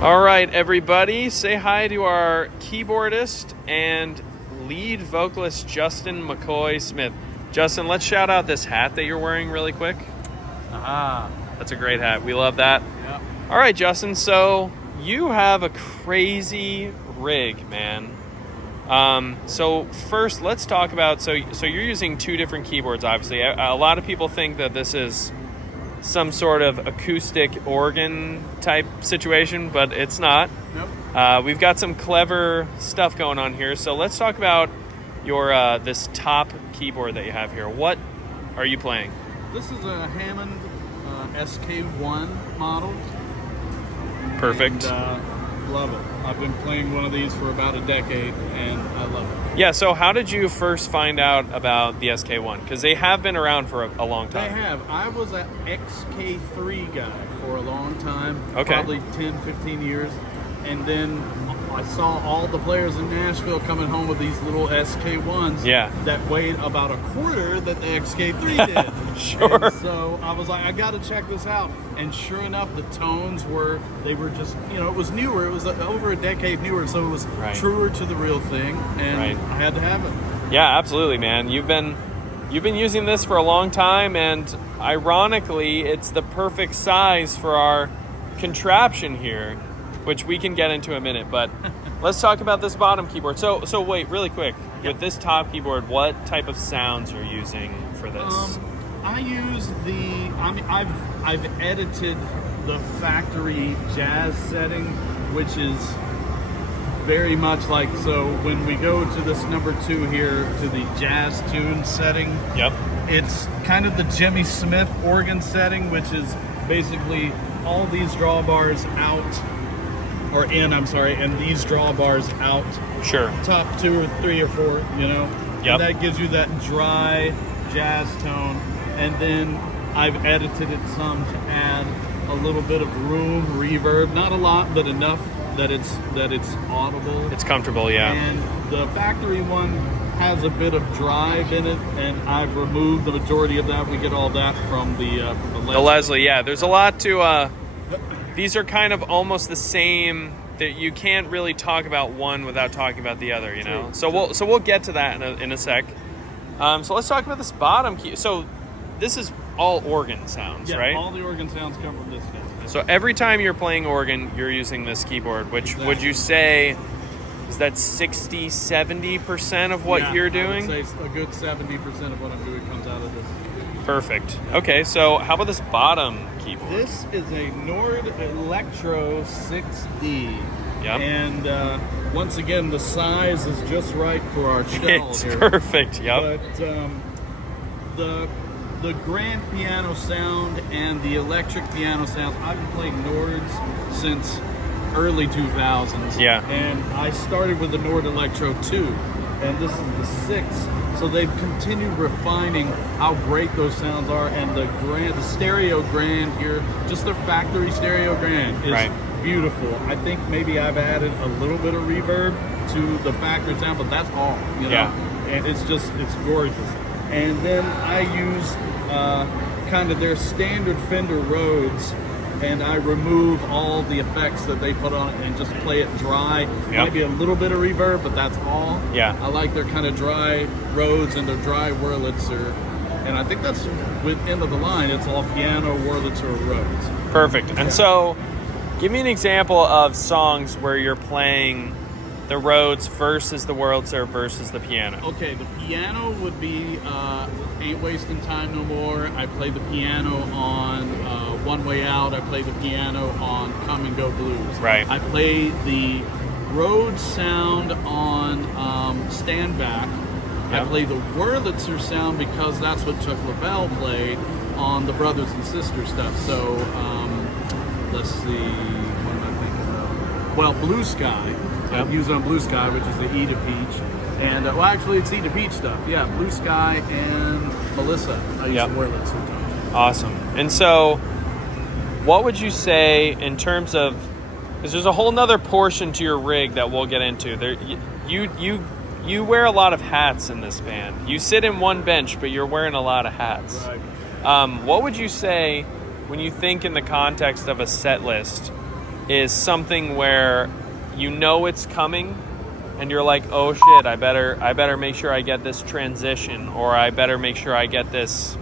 All right, everybody, say hi to our keyboardist and lead vocalist, Justin McCoy Smith. Justin, let's shout out this hat that you're wearing really quick. That's a great hat. We love that. Yep. All right, Justin, so you have a crazy rig, man. So first, let's talk about, so you're using two different keyboards, obviously. A lot of people think that this is some sort of acoustic organ type situation, but it's not. Nope. We've got some clever stuff going on here. So let's talk about your this top keyboard that you have here. What are you playing? This is a Hammond SK1 model. Perfect. And, love it. I've been playing one of these for about a decade, and I love it. Yeah, so how did you first find out about the SK1? Because they have been around for a long time. They have. I was an XK3 guy for a long time, Okay. probably 10, 15 years. And then I saw all the players in Nashville coming home with these little SK1s Yeah. that weighed about a quarter that the XK3 did. Sure. And so I was like, I got to check this out. And sure enough, the tones were just, it was newer. It was over a decade newer, so it was Right. truer to the real thing. And Right. I had to have it. Yeah, absolutely, man. You've been using this for a long time, and ironically, it's the perfect size for our contraption here, which we can get into in a minute. But let's talk about this bottom keyboard. So wait, really quick. With this top keyboard, what type of sounds are you using for this? I use I've edited the factory jazz setting, which is very much like, so when we go to this number 2 here, to the jazz tune setting, Yep. it's kind of the Jimmy Smith organ setting, which is basically all these drawbars out, and these drawbars out, Sure. top 2 or 3 or 4, Yep. And that gives you that dry jazz tone. And then I've edited it some to add a little bit of room reverb, not a lot, but enough that it's audible. It's comfortable, yeah. And the factory one has a bit of drive in it, and I've removed the majority of that. We get all that from the Leslie. The Leslie, yeah. There's a lot to. These are kind of almost the same. That you can't really talk about one without talking about the other, True. So we'll get to that in a sec. So let's talk about this bottom key. So this is all organ sounds, Yeah, right? all the organ sounds come from this guy. So every time you're playing organ, you're using this keyboard, which Exactly. would you say is that 60, 70% of what you're doing? I would say a good 70% of what I'm doing comes out of this. Perfect. Okay, so how about this bottom keyboard? This is a Nord Electro 6D. Yep. And once again, the size is just right for our shell It's here. perfect, yep. But the grand piano sound and the electric piano sounds, I've been playing Nords since early 2000s. Yeah. And I started with the Nord Electro 2, and this is the 6. So they've continued refining how great those sounds are, and the stereo grand here, just the factory stereo grand is Right. beautiful. I think maybe I've added a little bit of reverb to the factory sound, but that's all, Yeah. And it's gorgeous. And then I use kind of their standard Fender Rhodes, and I remove all the effects that they put on it and just play it dry. Yep. Maybe a little bit of reverb, but that's all. Yeah. I like their kind of dry Rhodes and their dry Wurlitzer. And I think that's with end of the line, it's all piano, Wurlitzer, Rhodes. Perfect. And so give me an example of songs where you're playing the Rhodes versus the Wurlitzer versus the piano. Okay, the piano would be Ain't Wasting Time No More. I play the piano on One Way Out. I play the piano on Come and Go Blues. Right. I play the Rhodes sound on Stand Back. Yep. I play the Wurlitzer sound because that's what Chuck Leavell played on the Brothers and Sisters stuff. So let's see, what am I thinking of? Well, Blue Sky. Yep. I use it on Blue Sky, which is the E to Peach. And, well, actually, it's E to Peach stuff. Yeah, Blue Sky and Melissa. I use Yep. the Wurlitzer sometimes. Awesome. And so what would you say in terms of, because there's a whole nother portion to your rig that we'll get into. There, you wear a lot of hats in this band. You sit in one bench, but you're wearing a lot of hats. Right. What would you say when you think in the context of a set list? is something where you know it's coming and you're like, oh shit, I better make sure I get this transition, or I better make sure I get this?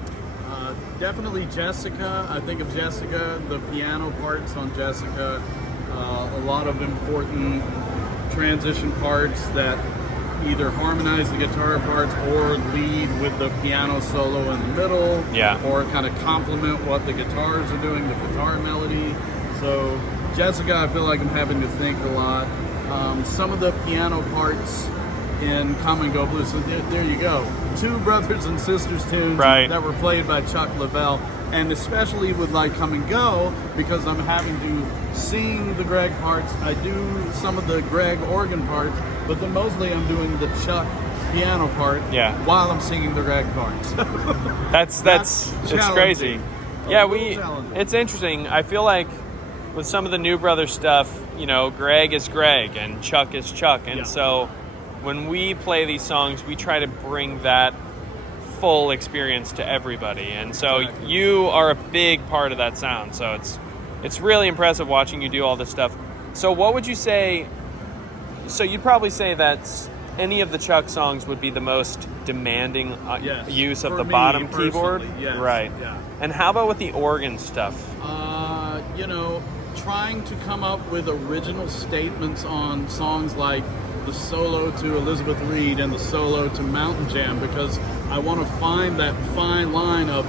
Definitely Jessica. I think of Jessica, the piano parts on Jessica, a lot of important transition parts that either harmonize the guitar parts or lead with the piano solo in the middle, or kind of complement what the guitars are doing, the guitar melody. So Jessica, I feel like I'm having to think a lot. Some of the piano parts in Come and Go Blues, so there you go. Two brothers and sisters tunes that were played by Chuck Leavell, and especially with like Come and Go, because I'm having to sing the Greg parts. I do some of the Greg organ parts, but then mostly I'm doing the Chuck piano part while I'm singing the Greg parts. That's it's crazy. It's interesting. I feel like with some of the New Brother stuff, you know, Greg is Greg and Chuck is Chuck, and so when we play these songs, we try to bring that full experience to everybody, and so you are a big part of that sound. So it's really impressive watching you do all this stuff. So what would you say? So you'd probably say that any of the Chuck songs would be the most demanding use of the bottom keyboard, right? Yeah. And how about with the organ stuff? You know, trying to come up with original statements on songs like the solo to Elizabeth Reed and the solo to Mountain Jam, because I want to find that fine line of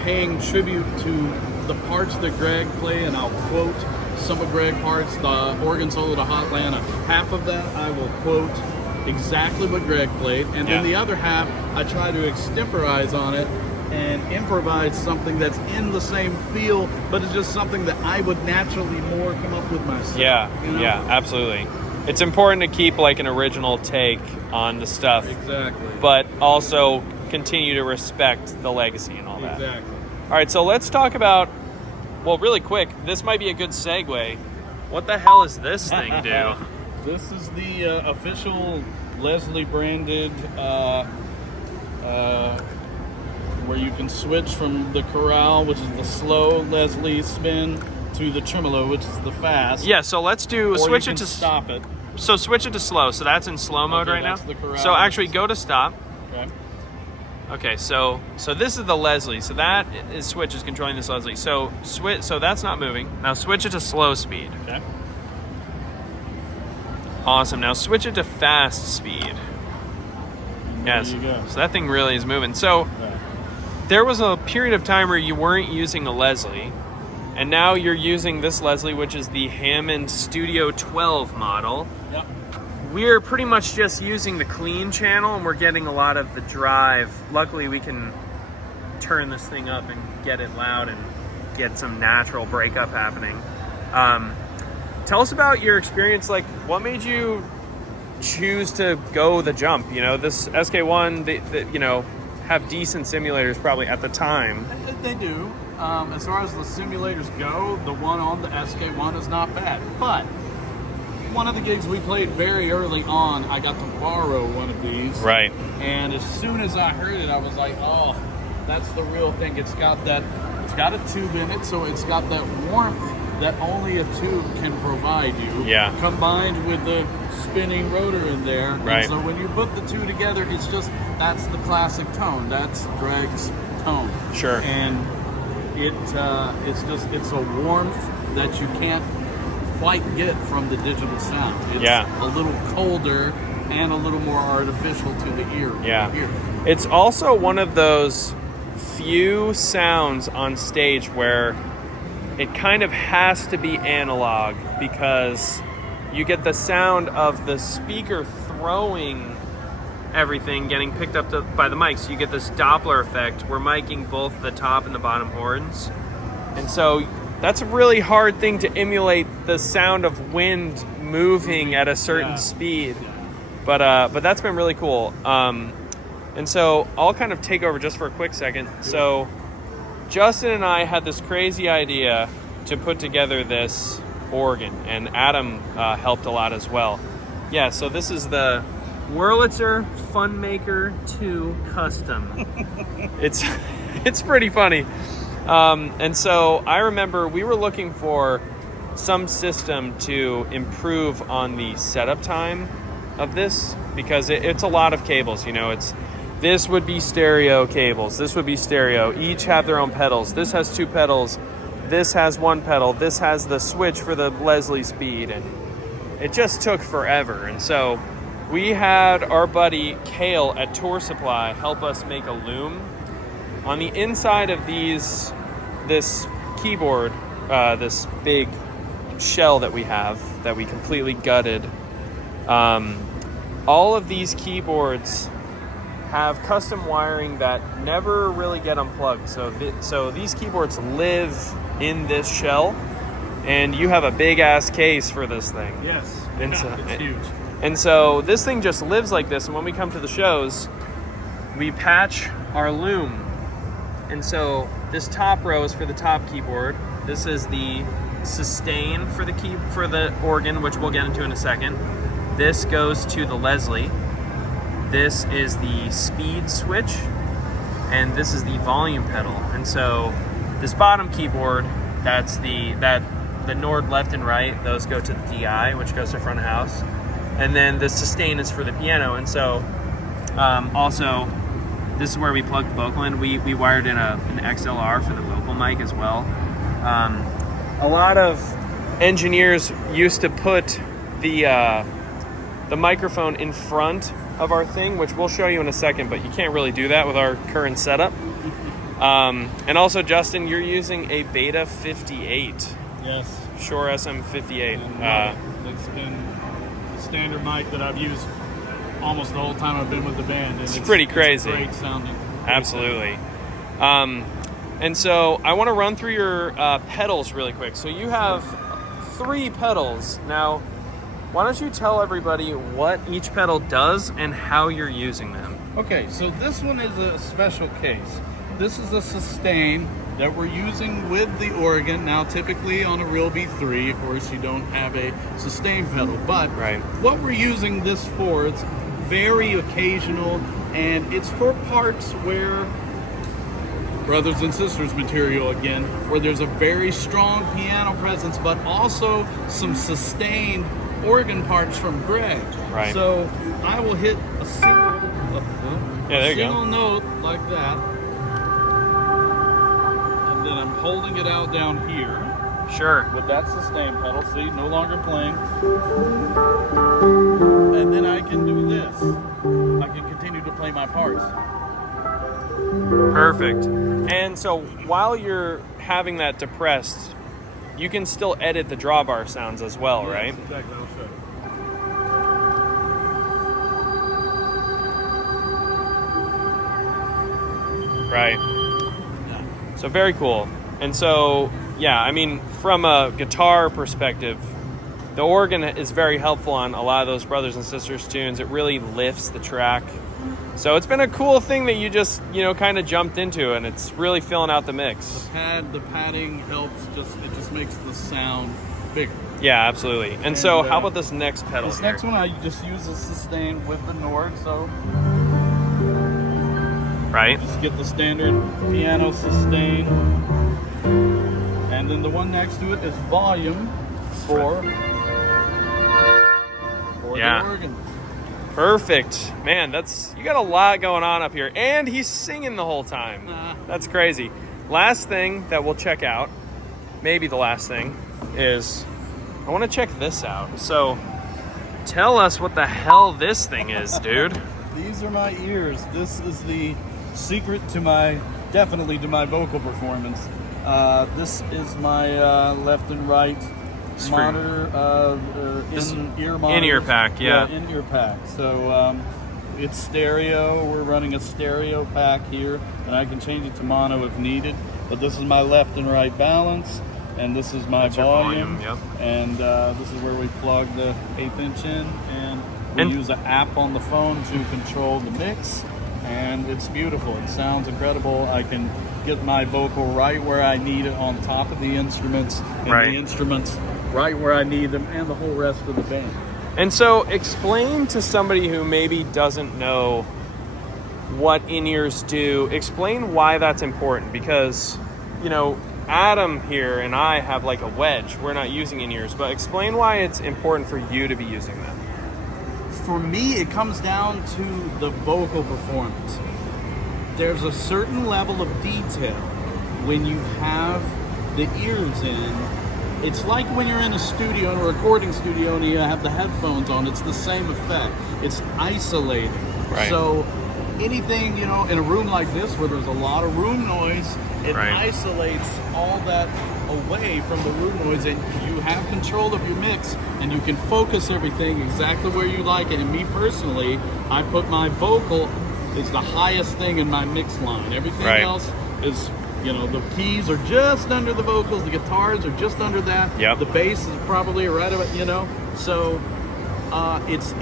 paying tribute to the parts that Greg played, and I'll quote some of Greg parts, the organ solo to Hot Atlanta. Half of that I will quote exactly what Greg played, and then the other half I try to extemporize on it and improvise something that's in the same feel, but it's just something that I would naturally more come up with myself. You know? Yeah, absolutely. It's important to keep like an original take on the stuff. Exactly. But also continue to respect the legacy and all that. Exactly. All right, so let's talk about, well, really quick, this might be a good segue. What the hell does this thing do? This is the official Leslie branded, where you can switch from the chorale, which is the slow Leslie spin, to the tremolo, which is the fast. Yeah, so let's switch it to stop it. So switch it to slow. So that's in slow mode right now. So actually go to stop. Okay, so this is the Leslie. So that is switch is controlling this Leslie. So that's not moving. Now switch it to slow speed. Okay. Awesome. Now switch it to fast speed. Yes. There you go. So that thing really is moving. So there was a period of time where you weren't using a Leslie, and now you're using this Leslie, which is the Hammond Studio 12 model. Yep. We're pretty much just using the clean channel, and we're getting a lot of the drive. Luckily, we can turn this thing up and get it loud and get some natural breakup happening. Tell us about your experience. Like, what made you choose to go the jump? You know, this SK1, they you know, have decent simulators probably at the time. They do. As far as the simulators go, the one on the SK1 is not bad. But one of the gigs we played very early on, I got to borrow one of these. Right. And as soon as I heard it, I was like, oh, that's the real thing. It's got a tube in it, so it's got that warmth that only a tube can provide you. Yeah. Combined with the spinning rotor in there. Right. And so when you put the two together, it's just, that's the classic tone. That's Greg's tone. Sure. And it's a warmth that you can't quite get from the digital sound. It's a little colder and a little more artificial to the ear. It's also one of those few sounds on stage where it kind of has to be analog, because you get the sound of the speaker throwing everything getting picked up by the mic. So you get this Doppler effect. We're miking both the top and the bottom horns. And so that's a really hard thing to emulate, the sound of wind moving at a certain speed. But that's been really cool. And so I'll kind of take over just for a quick second. So Justin and I had this crazy idea to put together this organ, and Adam helped a lot as well. Yeah, so this is the Wurlitzer Funmaker 2 Custom. It's pretty funny. And so I remember we were looking for some system to improve on the setup time of this, because it's a lot of cables. You know, this would be stereo cables, this would be stereo, each have their own pedals. This has 2 pedals, this has 1 pedal, this has the switch for the Leslie speed, and it just took forever. And so we had our buddy Kale at Tour Supply help us make a loom. On the inside of this keyboard, this big shell that we have that we completely gutted, all of these keyboards have custom wiring that never really get unplugged. So these keyboards live in this shell, and you have a big ass case for this thing. Yes, and it's huge. And so this thing just lives like this, and when we come to the shows, we patch our loom. And so this top row is for the top keyboard. This is the sustain for the organ, which we'll get into in a second. This goes to the Leslie. This is the speed switch, and this is the volume pedal. And so this bottom keyboard, that's the Nord left and right, those go to the DI, which goes to front of house. And then the sustain is for the piano. And so also, this is where we plug the vocal in. We wired in an XLR for the vocal mic as well. A lot of engineers used to put the microphone in front of our thing, which we'll show you in a second, but you can't really do that with our current setup. And also, Justin, you're using a Beta 58. Yes. Shure SM58. It's been the standard mic that I've used almost the whole time I've been with the band. And it's pretty crazy. It's great sounding. Absolutely. And so I want to run through your pedals really quick. So you have 3 pedals. Now, why don't you tell everybody what each pedal does and how you're using them? Okay, so this one is a special case. This is a sustain that we're using with the organ. Now, typically on a real B3, of course, you don't have a sustain pedal, but what we're using this for, it's very occasional, and it's for parts where brothers and sisters material again, where there's a very strong piano presence, but also some sustained organ parts from Greg. Right. So I will hit a single note like that, and then I'm holding it out down here. Sure. With that sustain pedal, see, no longer playing. And then I can do this. I can continue to play my parts. Perfect. And so while you're having that depressed, you can still edit the drawbar sounds as well, right? Exactly. I'll show you. Right. Yeah. So very cool. And so, yeah, I mean, from a guitar perspective, the organ is very helpful on a lot of those brothers and sisters tunes. It really lifts the track. So it's been a cool thing that you just, kind of jumped into, and it's really filling out the mix. The padding helps, it just makes the sound bigger. Yeah, absolutely. And so how about this next pedal? This next one, I just use the sustain with the Nord, so. Right. Just get the standard piano sustain. And then the one next to it is volume for the organ. Perfect. Man, you got a lot going on up here. And he's singing the whole time. That's crazy. Last thing that we'll check out, maybe the last thing, is I want to check this out. So tell us what the hell this thing is, dude. These are my ears. This is the secret to definitely to my vocal performance. This is my left and right monitor, in-ear monitor. In-ear pack, yeah. In-ear pack. So it's stereo. We're running a stereo pack here, and I can change it to mono if needed. But this is my left and right balance, and this is my volume. Yep. And this is where we plug the 1/8 inch in, and we use an app on the phone to control the mix. And it's beautiful. It sounds incredible. I can get my vocal right where I need it on top of the instruments, and the instruments right where I need them, and the whole rest of the band. And so explain to somebody who maybe doesn't know what in-ears do, explain why that's important, because Adam here and I have like a wedge. We're not using in-ears, but explain why it's important for you to be using that. For me, it comes down to the vocal performance. There's a certain level of detail when you have the ears in. It's like when you're in a studio, a recording studio, and you have the headphones on. It's the same effect. It's isolating. Right. So anything, in a room like this where there's a lot of room noise, it isolates all that away from the room noise, and you have control of your mix, and you can focus everything exactly where you like it. And me personally, I put my vocal is the highest thing in my mix line. Everything else is, the keys are just under the vocals, the guitars are just under that. Yep. The bass is probably right about, So it's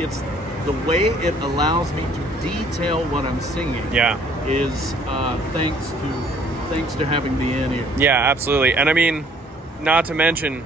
the way it allows me to detail what I'm singing. Yeah. Is thanks to having the in-ear. Yeah, absolutely. And I mean, not to mention,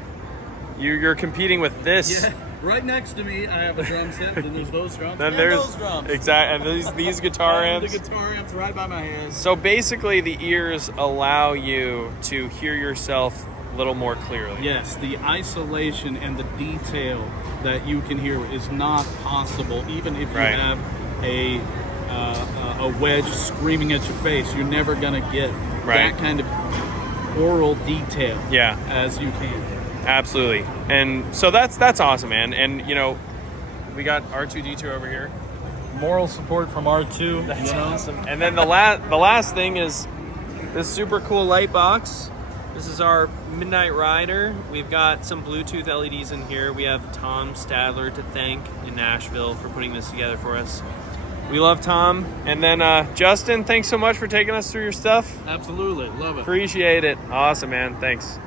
you're competing with this. Yeah. Right next to me, I have a drum set, and there's those drums, Then and there's those drums. Exactly, and these guitar And amps. the guitar amps right by my hands. So basically, the ears allow you to hear yourself a little more clearly. Yes, the isolation and the detail that you can hear is not possible, even if you have a wedge screaming at your face. You're never gonna get that kind of oral detail as you can. Absolutely. And so that's awesome, man. And we got R2D2 over here. Moral support from R2. That's awesome. And then the last thing is this super cool light box. This is our Midnight Rider. We've got some Bluetooth LEDs in here. We have Tom Stadler to thank in Nashville for putting this together for us. We love Tom. And then Justin, thanks so much for taking us through your stuff. Absolutely. Love it. Appreciate it. Awesome, man. Thanks.